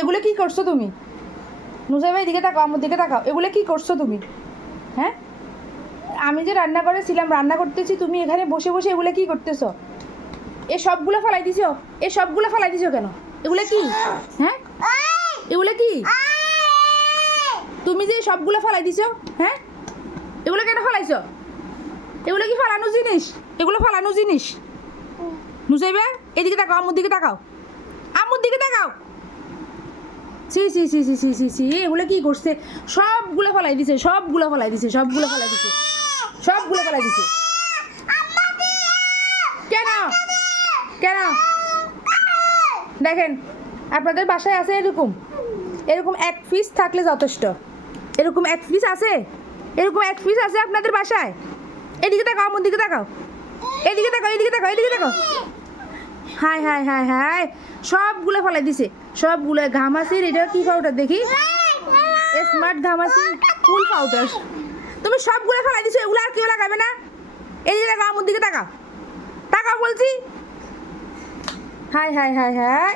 এগুলো কি করছো তুমি? নুসাইবা এদিকে তাকাও, আমার দিকে তাকাও। এগুলো কি করছো তুমি? হ্যাঁ, আমি যে রান্না করেছিলাম, রান্না করতেছি, তুমি এখানে বসে বসে এগুলো কি করতেছো? এ সবগুলো ফেলাই দিছো? এ সবগুলো ফেলাই দিছো কেন? এগুলো কি? হ্যাঁ, এগুলো কি? তুমি যে সবগুলো ফেলাই দিছো, হ্যাঁ, এগুলো কেন ফেলাইছো? এগুলো কি ফালানো জিনিস? এগুলো ফালানো জিনিস? নুসাইবা এদিকে তাকাও, আম্মুর দিকে তাকাও, আম্মুর দিকে তাকাও। সি সি সি সি সি সি সি এগুলো কি করছে? সবগুলো ফেলাই দিছে, সবগুলো ফেলাই দিছে, সবগুলো ফেলাই দিছে, সবগুলো ফেলাই দিছে। কেন? কেন? দেখেন, আপনাদের বাসায় আছে এরকম? এরকম এক পিস থাকলে যথেষ্ট। এরকম এক পিস আছে? এরকম এক পিস আছে আপনাদের বাসায়? এদিকে তাকাও, আমার দিকে তাকাও, এদিকে তাকাও, এদিকে তাকাও, এদিকে তাকাও। হাই হাই হাই হাই, সবগুলো ফেলাই দিছে, সবগুলো। ঘামাসির এটা কি পাউডার দেখি? স্মার্ট ঘামাসি ফুল পাউডার। তুমি সবগুলো ফেলাই দিছো, এগুলো আর কেউ লাগাবে না? এদিকে তাকাও, আমার দিকে তাকাও, তাকাও বলছি। High high high high.